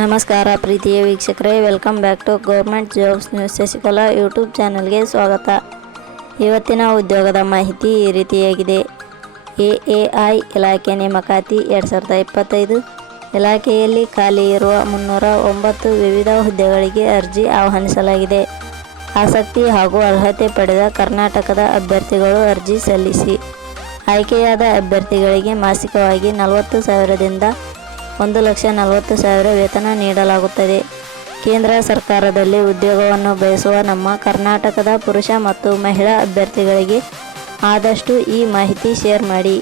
ನಮಸ್ಕಾರ ಪ್ರೀತಿಯ ವೀಕ್ಷಕರೇ welcome back to government jobs news Shashikala YouTube ಚಾನಲ್ಗೆ ಸ್ವಾಗತ. ಇವತ್ತಿನ ಉದ್ಯೋಗದ ಮಾಹಿತಿ ಈ ರೀತಿಯಾಗಿದೆ. ಎ ಎ ಐ ಇಲಾಖೆ ನೇಮಕಾತಿ ಎರಡು ಸಾವಿರದ ಇಪ್ಪತ್ತೈದು. ಇಲಾಖೆಯಲ್ಲಿ ಖಾಲಿ ಇರುವ ಮುನ್ನೂರ ಒಂಬತ್ತು ವಿವಿಧ ಹುದ್ದೆಗಳಿಗೆ ಅರ್ಜಿ ಆಹ್ವಾನಿಸಲಾಗಿದೆ. ಆಸಕ್ತಿ ಹಾಗೂ ಅರ್ಹತೆ ಪಡೆದ ಕರ್ನಾಟಕದ ಅಭ್ಯರ್ಥಿಗಳು ಅರ್ಜಿ ಸಲ್ಲಿಸಿ. ಆಯ್ಕೆಯಾದ ಅಭ್ಯರ್ಥಿಗಳಿಗೆ ಮಾಸಿಕವಾಗಿ ನಲವತ್ತು ಸಾವಿರದಿಂದ ಒಂದು ಲಕ್ಷ ನಲವತ್ತು ಸಾವಿರ ವೇತನ ನೀಡಲಾಗುತ್ತದೆ. ಕೇಂದ್ರ ಸರ್ಕಾರದಲ್ಲಿ ಉದ್ಯೋಗವನ್ನು ಬಯಸುವ ನಮ್ಮ ಕರ್ನಾಟಕದ ಪುರುಷ ಮತ್ತು ಮಹಿಳಾ ಅಭ್ಯರ್ಥಿಗಳಿಗೆ ಆದಷ್ಟು ಈ ಮಾಹಿತಿ ಶೇರ್ ಮಾಡಿ.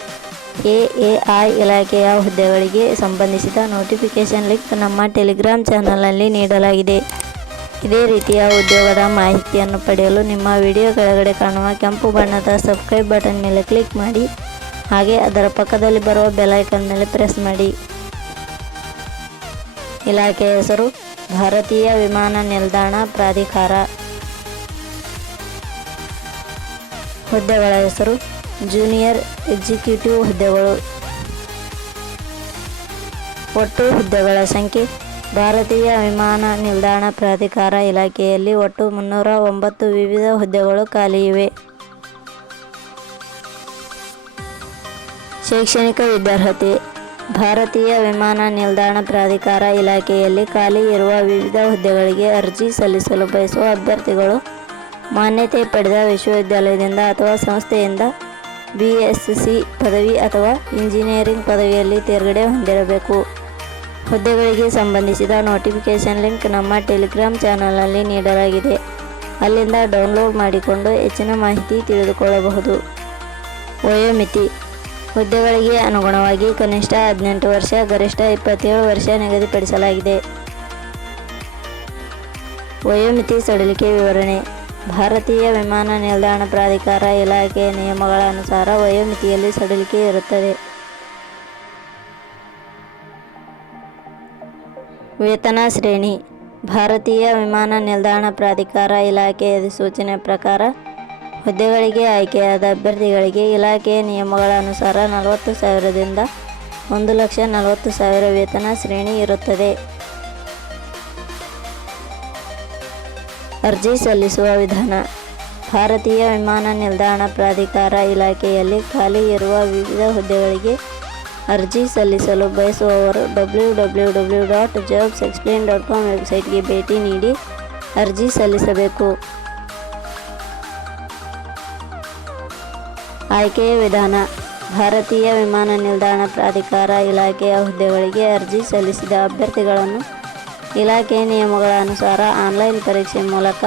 ಎ ಎ ಐ ಇಲಾಖೆಯ ಹುದ್ದೆಗಳಿಗೆ ಸಂಬಂಧಿಸಿದ ನೋಟಿಫಿಕೇಷನ್ ಲಿಂಕ್ ನಮ್ಮ ಟೆಲಿಗ್ರಾಮ್ ಚಾನಲ್ನಲ್ಲಿ ನೀಡಲಾಗಿದೆ. ಇದೇ ರೀತಿಯ ಉದ್ಯೋಗದ ಮಾಹಿತಿಯನ್ನು ಪಡೆಯಲು ನಿಮ್ಮ ವಿಡಿಯೋ ಕೆಳಗಡೆ ಕಾಣುವ ಕೆಂಪು ಬಣ್ಣದ ಸಬ್ಸ್ಕ್ರೈಬ್ ಬಟನ್ ಮೇಲೆ ಕ್ಲಿಕ್ ಮಾಡಿ, ಹಾಗೆ ಅದರ ಪಕ್ಕದಲ್ಲಿ ಬರುವ ಬೆಲ್ ಐಕಾನ್ ಮೇಲೆ ಪ್ರೆಸ್ ಮಾಡಿ. ಇಲಾಖೆಯ ಹೆಸರು ಭಾರತೀಯ ವಿಮಾನ ನಿಲ್ದಾಣ ಪ್ರಾಧಿಕಾರ. ಹುದ್ದೆಗಳ ಹೆಸರು ಜೂನಿಯರ್ ಎಕ್ಸಿಕ್ಯೂಟಿವ್ ಹುದ್ದೆಗಳು. ಒಟ್ಟು ಹುದ್ದೆಗಳ ಸಂಖ್ಯೆ ಭಾರತೀಯ ವಿಮಾನ ನಿಲ್ದಾಣ ಪ್ರಾಧಿಕಾರ ಇಲಾಖೆಯಲ್ಲಿ ಒಟ್ಟು ಮುನ್ನೂರ ಒಂಬತ್ತು ವಿವಿಧ ಹುದ್ದೆಗಳು ಖಾಲಿ ಇವೆ. ಶೈಕ್ಷಣಿಕ ವಿದ್ಯಾರ್ಹತೆ ಭಾರತೀಯ ವಿಮಾನ ನಿಲ್ದಾಣ ಪ್ರಾಧಿಕಾರ ಇಲಾಖೆಯಲ್ಲಿ ಖಾಲಿ ಇರುವ ವಿವಿಧ ಹುದ್ದೆಗಳಿಗೆ ಅರ್ಜಿ ಸಲ್ಲಿಸಲು ಬಯಸುವ ಅಭ್ಯರ್ಥಿಗಳು ಮಾನ್ಯತೆ ಪಡೆದ ವಿಶ್ವವಿದ್ಯಾಲಯದಿಂದ ಅಥವಾ ಸಂಸ್ಥೆಯಿಂದ ಬಿ ಎಸ್ ಸಿ ಪದವಿ ಅಥವಾ ಇಂಜಿನಿಯರಿಂಗ್ ಪದವಿಯಲ್ಲಿ ತೇರ್ಗಡೆ ಹೊಂದಿರಬೇಕು. ಹುದ್ದೆಗಳಿಗೆ ಸಂಬಂಧಿಸಿದ ನೋಟಿಫಿಕೇಷನ್ ಲಿಂಕ್ ನಮ್ಮ ಟೆಲಿಗ್ರಾಮ್ ಚಾನಲ್ನಲ್ಲಿ ನೀಡಲಾಗಿದೆ. ಅಲ್ಲಿಂದ ಡೌನ್ಲೋಡ್ ಮಾಡಿಕೊಂಡು ಹೆಚ್ಚಿನ ಮಾಹಿತಿ ತಿಳಿದುಕೊಳ್ಳಬಹುದು. ವಯೋಮಿತಿ ಹುದ್ದೆಗಳಿಗೆ ಅನುಗುಣವಾಗಿ ಕನಿಷ್ಠ ಹದಿನೆಂಟು ವರ್ಷ, ಗರಿಷ್ಠ ಇಪ್ಪತ್ತೇಳು ವರ್ಷ ನಿಗದಿಪಡಿಸಲಾಗಿದೆ. ವಯೋಮಿತಿ ಸಡಿಲಿಕೆ ವಿವರಣೆ. ಭಾರತೀಯ ವಿಮಾನ ನಿಲ್ದಾಣ ಪ್ರಾಧಿಕಾರ ಇಲಾಖೆಯ ನಿಯಮಗಳ ಅನುಸಾರ ವಯೋಮಿತಿಯಲ್ಲಿ ಸಡಿಲಿಕೆ ಇರುತ್ತದೆ. ವೇತನ ಶ್ರೇಣಿ. ಭಾರತೀಯ ವಿಮಾನ ನಿಲ್ದಾಣ ಪ್ರಾಧಿಕಾರ ಇಲಾಖೆಯ ಅಧಿಸೂಚನೆ ಪ್ರಕಾರ ಹುದ್ದೆಗಳಿಗೆ ಆಯ್ಕೆಯಾದ ಅಭ್ಯರ್ಥಿಗಳಿಗೆ ಇಲಾಖೆಯ ನಿಯಮಗಳ ಅನುಸಾರ ನಲವತ್ತು ಸಾವಿರದಿಂದ ಒಂದು ಲಕ್ಷ ನಲವತ್ತು ಸಾವಿರ ವೇತನ ಶ್ರೇಣಿ ಇರುತ್ತದೆ. ಅರ್ಜಿ ಸಲ್ಲಿಸುವ ವಿಧಾನ. ಭಾರತೀಯ ವಿಮಾನ ನಿಲ್ದಾಣ ಪ್ರಾಧಿಕಾರ ಇಲಾಖೆಯಲ್ಲಿ ಖಾಲಿ ಇರುವ ವಿವಿಧ ಹುದ್ದೆಗಳಿಗೆ ಅರ್ಜಿ ಸಲ್ಲಿಸಲು ಬಯಸುವವರು W W W dot jobs explain dot com ವೆಬ್ಸೈಟ್ಗೆ ಭೇಟಿ ನೀಡಿ ಅರ್ಜಿ ಸಲ್ಲಿಸಬೇಕು. ಆಯ್ಕೆಯ ವಿಧಾನ. ಭಾರತೀಯ ವಿಮಾನ ನಿಲ್ದಾಣ ಪ್ರಾಧಿಕಾರ ಇಲಾಖೆಯ ಹುದ್ದೆಗಳಿಗೆ ಅರ್ಜಿ ಸಲ್ಲಿಸಿದ ಅಭ್ಯರ್ಥಿಗಳನ್ನು ಇಲಾಖೆಯ ನಿಯಮಗಳ ಅನುಸಾರ ಆನ್ಲೈನ್ ಪರೀಕ್ಷೆ ಮೂಲಕ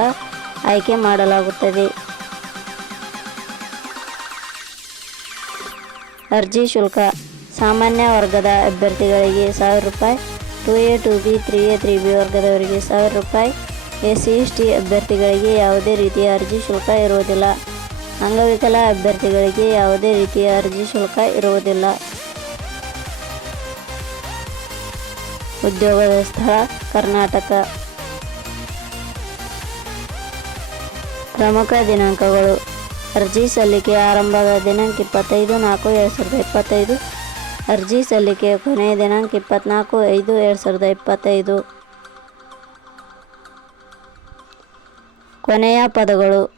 ಆಯ್ಕೆ ಮಾಡಲಾಗುತ್ತದೆ. ಅರ್ಜಿ ಶುಲ್ಕ. ಸಾಮಾನ್ಯ ವರ್ಗದ ಅಭ್ಯರ್ಥಿಗಳಿಗೆ ಸಾವಿರ ರೂಪಾಯಿ, two A, two B, three A, three B ವರ್ಗದವರಿಗೆ ಸಾವಿರ ರೂಪಾಯಿ. ಎಸ್ ಸಿ, ಎಸ್, ಟಿ ಅಭ್ಯರ್ಥಿಗಳಿಗೆ ಯಾವುದೇ ರೀತಿಯ ಅರ್ಜಿ ಶುಲ್ಕ ಇರುವುದಿಲ್ಲ. ಅಂಗವಿಕಲ ಅಭ್ಯರ್ಥಿಗಳಿಗೆ ಯಾವುದೇ ರೀತಿಯ ಅರ್ಜಿ ಶುಲ್ಕ ಇರುವುದಿಲ್ಲ. ಉದ್ಯೋಗದ ಸ್ಥಳ ಕರ್ನಾಟಕ. ಪ್ರಮುಖ ದಿನಾಂಕಗಳು. ಅರ್ಜಿ ಸಲ್ಲಿಕೆ ಆರಂಭದ ದಿನಾಂಕ ಇಪ್ಪತ್ತೈದು ನಾಲ್ಕು ಎರಡು ಸಾವಿರದ ಇಪ್ಪತ್ತೈದು. ಅರ್ಜಿ ಸಲ್ಲಿಕೆಯ ಕೊನೆಯ ದಿನಾಂಕ ಇಪ್ಪತ್ತ್ನಾಲ್ಕು ಐದು ಎರಡು ಸಾವಿರದ ಇಪ್ಪತ್ತೈದು. ಕೊನೆಯ ಪದಗಳು.